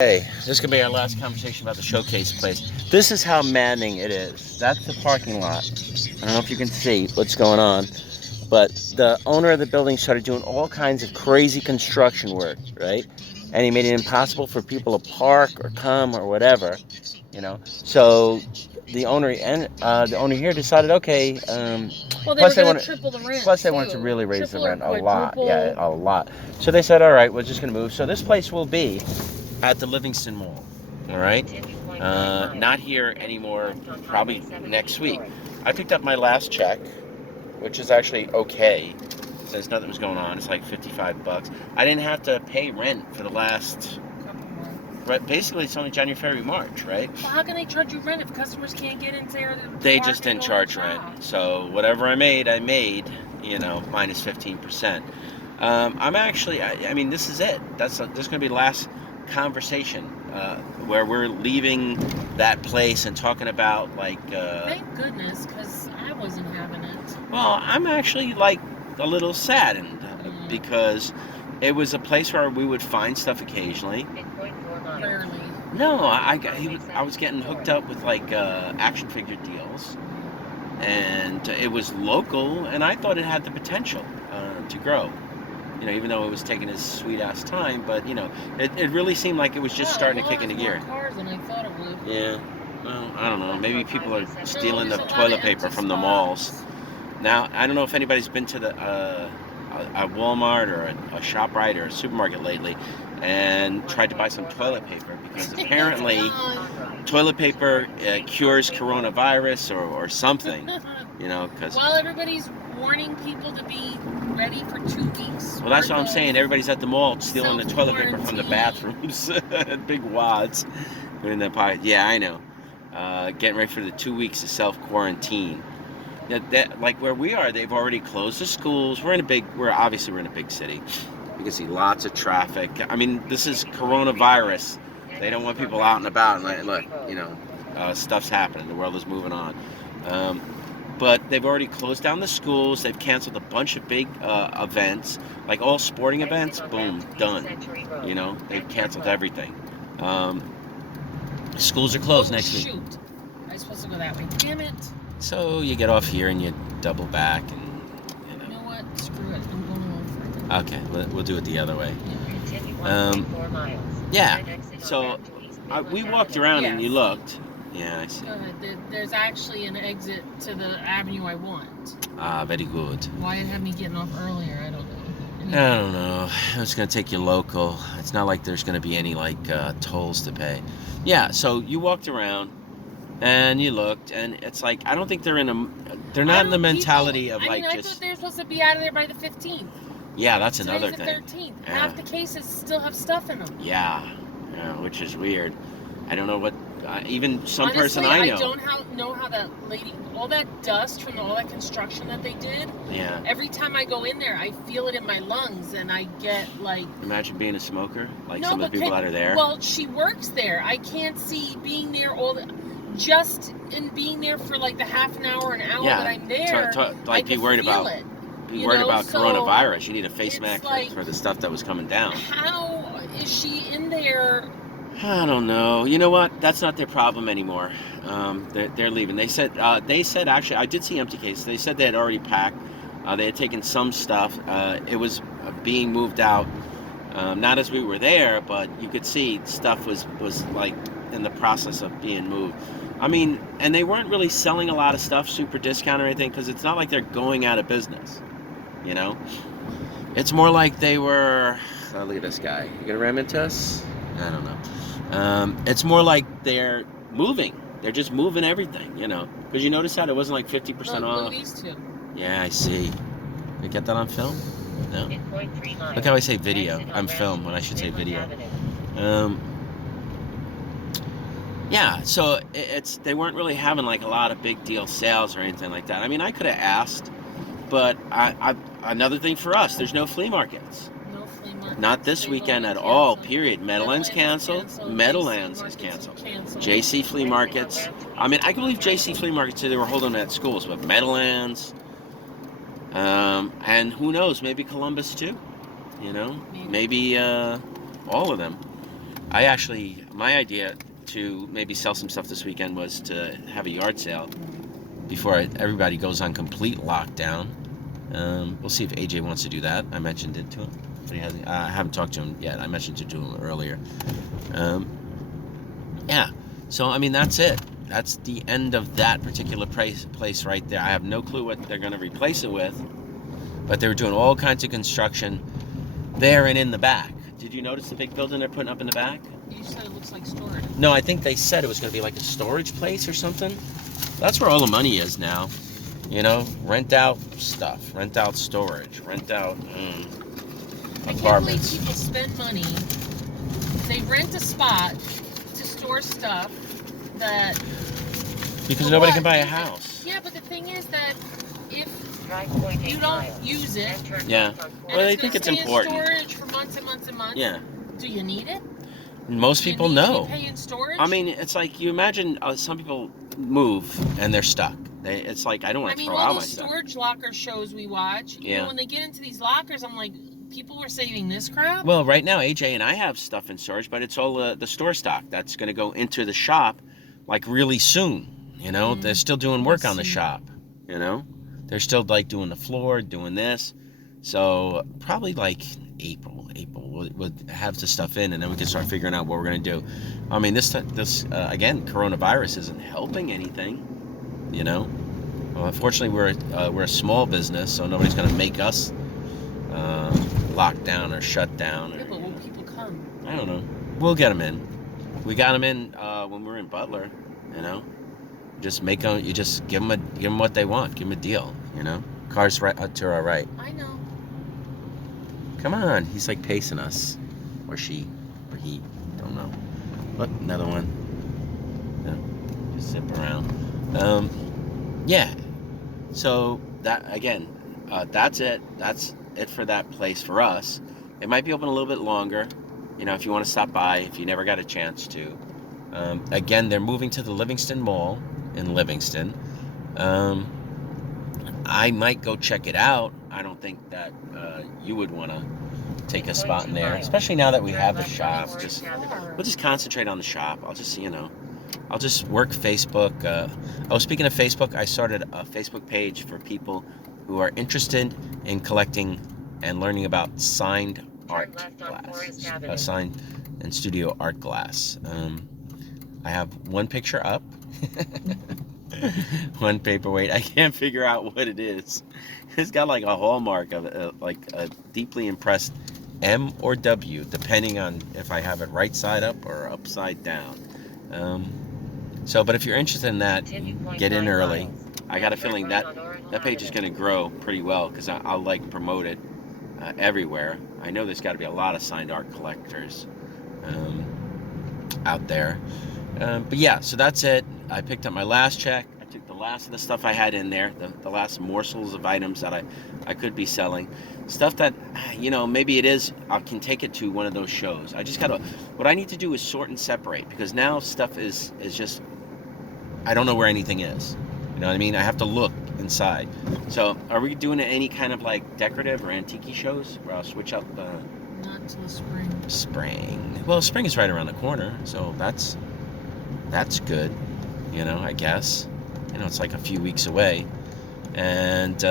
Hey, this is going to be our last conversation about the showcase place. This is how maddening it is. That's the parking lot. I don't know if you can see what's going on, but the owner of the building started doing all kinds of crazy construction work, right? And he made it impossible for people to park or come or whatever, you know. So the owner here decided, okay. Well, they were Plus they going want to triple the rent. plus they wanted to really raise the Triple or rent a lot. quadruple. Yeah, a lot. So they said, all right, we're just going to move. So this place will be at the Livingston Mall. All right, not here anymore. Probably next week. I picked up my last check, which is actually okay, since nothing was going on. It's like $55. I didn't have to pay rent for the last. Basically, it's only January, February, March, right? Well, how can they charge you rent if customers can't get in there? They just didn't charge rent. So whatever I made, you know, minus 15%. I'm actually, I mean, this is it. This is going to be the last conversation where we're leaving that place and talking about like. Thank goodness, because I wasn't having it. Well, I'm actually like a little saddened because it was a place where we would find stuff occasionally. Rarely. No, I was getting hooked up with like action figure deals, and it was local, and I thought it had the potential to grow. You know, even though it was taking its sweet ass time, but you know, it really seemed like it was just starting to kick into gear. Cars than I thought it would. Yeah. Well, I don't know. Maybe people are stealing the toilet paper from the malls. Now, I don't know if anybody's been to the a Walmart or a ShopRite or a supermarket lately and tried to buy some toilet paper because apparently toilet paper cures coronavirus or something. You know, because well, everybody's warning people to be ready for 2 weeks. Well, that's what I'm saying. Everybody's at the mall stealing the toilet paper from the bathrooms, big wads. In the pocket. Yeah, I know. Getting ready for the 2 weeks of self-quarantine. That like where we are, they've already closed the schools. We're obviously in a big city. You can see lots of traffic. I mean, this is coronavirus. They don't want people out and about. And like, look, you know, stuff's happening. The world is moving on. But they've already closed down the schools. They've canceled a bunch of big events, like all sporting events. Boom, done. You know, they've canceled everything. Schools are closed next week. Shoot, I was supposed to go that way. Damn it. So you get off here and you double back and, you know. You know what? Screw it. I'm going over. Okay, we'll do it the other way. Yeah, so we walked around and you looked. Yeah, I see. Go ahead. There's actually an exit to the avenue I want. Ah, very good. Why it had me getting off earlier, I don't know. Anyway. I don't know. It's going to take you local. It's not like there's going to be any, like, tolls to pay. Yeah, so you walked around. And you looked, and it's like I don't think they're not in the mentality of like I thought they were supposed to be out of there by the 15th. Yeah, that's another thing. Today's the 13th. Yeah. Half the cases still have stuff in them. Yeah, which is weird. I don't know what. Even some Honestly, person I know. I don't know how that lady, all that dust from all that construction that they did. Yeah. Every time I go in there, I feel it in my lungs, and I get like. Imagine being a smoker, like some of the people that are there. Well, she works there. I can't see being there just in being there for like the half an hour, an hour that I'm there. Like be worried about coronavirus. You need a face mask for the stuff that was coming down. How is she in there? I don't know. You know what? That's not their problem anymore. They're leaving. They said actually, I did see empty cases. They said they had already packed. They had taken some stuff. It was being moved out. Not as we were there, but you could see stuff was like in the process of being moved. I mean, and they weren't really selling a lot of stuff super discount or anything because it's not like they're going out of business. You know, it's more like they were. Oh, look at this guy. You gonna ram into us? I don't know. It's more like they're moving. They're just moving everything, you know. Because you notice how it wasn't like 50% off. Look at these two. Yeah, I see. You get that on film? No. Look how I say video. I'm film when I should say video. Yeah, so they weren't really having like a lot of big deal sales or anything like that. I mean, I could have asked, but another thing for us, there's no flea markets. Not this weekend at all, period. Meadowlands canceled. Meadowlands is canceled. JC flea markets. I mean, I can believe JC flea markets said they were holding them at schools, but Meadowlands, and who knows, maybe Columbus too. You know, maybe all of them. my idea to maybe sell some stuff this weekend was to have a yard sale before everybody goes on complete lockdown. We'll see if AJ wants to do that. I mentioned it to him, but he hasn't. I haven't talked to him yet. I mentioned it to him earlier. Yeah. So I mean, that's it. That's the end of that particular place right there. I have no clue what they're going to replace it with, but they were doing all kinds of construction there and in the back. Did you notice the big building they're putting up in the back? You said it looks like storage. No, I think they said it was going to be like a storage place or something. That's where all the money is now. You know, rent out stuff, rent out storage, rent out apartments. I can't believe people spend money. They rent a spot to store stuff that... Because nobody can buy a house. Yeah, but the thing is that if you don't use it... Yeah. Well, they think it's important. In storage for months and months and months. Yeah. Do you need it? Most people know. To be paying storage? I mean, it's like you imagine some people move and they're stuck. It's like, I don't want to throw out my stuff. all those storage locker shows we watch, you know, when they get into these lockers, I'm like, people were saving this crap? Well, right now, AJ and I have stuff in storage, but it's all the store stock that's going to go into the shop like really soon. You know, they're still doing work on the shop, you know? They're still like doing the floor, doing this. So probably like April we'll have the stuff in, and then we can start figuring out what we're going to do. I mean, this again, coronavirus isn't helping anything, you know? Well, unfortunately, we're a small business, so nobody's going to make us lock down or shut down. Yeah, but will people come? I don't know. We'll get them in. We got them in when we were in Butler, you know? Just make them. You just give them what they want. Give them a deal. You know, cars right to our right. I know. Come on, he's like pacing us, or she, or he. Don't know. Look, another one. Yeah, just zip around. Yeah. So that again, that's it. That's it for that place for us. It might be open a little bit longer. You know, if you want to stop by, if you never got a chance to. Again, they're moving to the Livingston Mall in Livingston. I might go check it out. I don't think that you would want to take a spot in there, especially now that we have the shop. We'll just concentrate on the shop. I'll just, you know, I'll just work Facebook. Speaking of Facebook, I started a Facebook page for people who are interested in collecting and learning about signed art glass, signed and studio art glass. I have one picture up. One paperweight. I can't figure out what it is. It's got like a hallmark of it, like a deeply impressed M or W, depending on if I have it right side up or upside down. But if you're interested in that, get in early. I got a feeling that page is going to grow pretty well because I'll like promote it everywhere. I know there's got to be a lot of signed art collectors out there. But yeah, so that's it. I picked up my last check. I took the last of the stuff I had in there, the last morsels of items that I could be selling. Stuff that, you know, maybe it is, I can take it to one of those shows. I just gotta, what I need to do is sort and separate, because now stuff is just, I don't know where anything is. You know what I mean? I have to look inside. So, are we doing any kind of like decorative or antique shows where I'll switch up? Not until spring. Spring. Well, spring is right around the corner, so that's good. You know, I guess. You know, it's like a few weeks away. And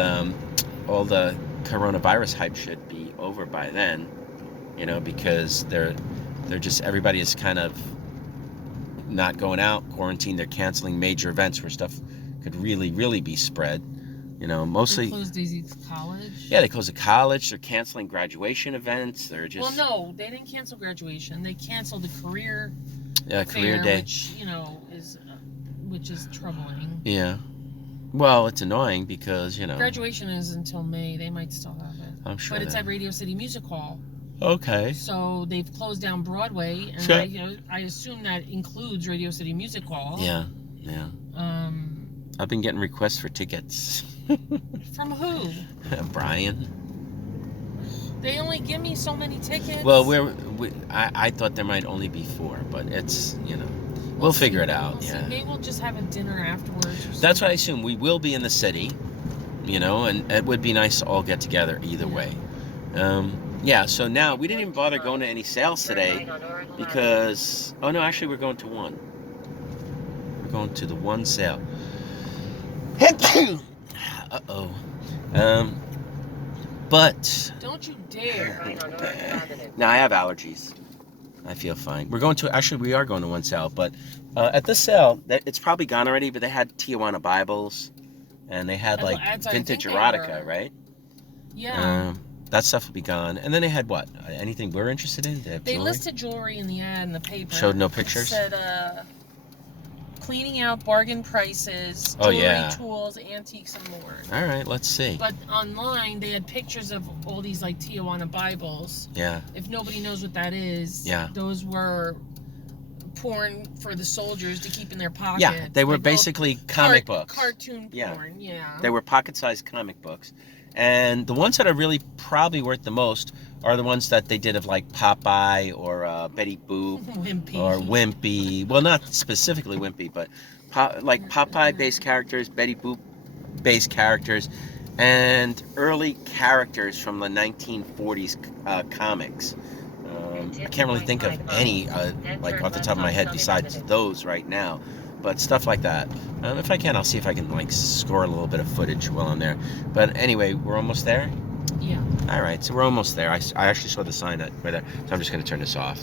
all the coronavirus hype should be over by then. You know, because they're just, everybody is kind of not going out, quarantined. They're canceling major events where stuff could really, really be spread. You know, mostly... They closed Daisy's college? Yeah, they closed the college. They're canceling graduation events. They're just... Well, no, they didn't cancel graduation. They canceled the career career day. Which, you know, which is troubling. Yeah. Well, it's annoying because, you know... Graduation is until May. They might still have it. I'm sure. But it's at Radio City Music Hall. Okay. So they've closed down Broadway, and I assume that includes Radio City Music Hall. Yeah, yeah. I've been getting requests for tickets. From who? Brian. They only give me so many tickets. Well, I thought there might only be 4, but it's, you know, we'll figure it out. Yeah. Maybe we'll just have a dinner afterwards. Or something. That's what I assume. We will be in the city, you know, and it would be nice to all get together either way. Yeah, so now we didn't even bother going to any sales today because, oh no, actually we're going to one. We're going to the one sale. Uh-oh. But don't you dare. now I have allergies. I feel fine. We're going to, actually we are going to one sale, but at this sale, it's probably gone already, but they had Tijuana Bibles and they had like vintage erotica, right? Yeah. That stuff will be gone. And then they had what? Anything we're interested in? They listed jewelry in the ad in the paper. Showed no pictures? It said, cleaning out, bargain prices, jewelry, tools, antiques, and more. All right, let's see. But online, they had pictures of all these like Tijuana Bibles. Yeah. If nobody knows what that is, those were porn for the soldiers to keep in their pocket. Yeah, they were like basically comic books. Cartoon porn, yeah. They were pocket-sized comic books. And the ones that are really probably worth the most are the ones that they did of like Popeye or Betty Boop or Wimpy. Well, not specifically Wimpy, but like Popeye-based characters, Betty Boop-based characters, and early characters from the 1940s comics. I can't really think of any like off the top of my head besides those right now. But stuff like that. If I can, I'll see if I can like score a little bit of footage while I'm there. But anyway, we're almost there? Yeah. All right, so we're almost there. I actually saw the sign right there. So I'm just going to turn this off.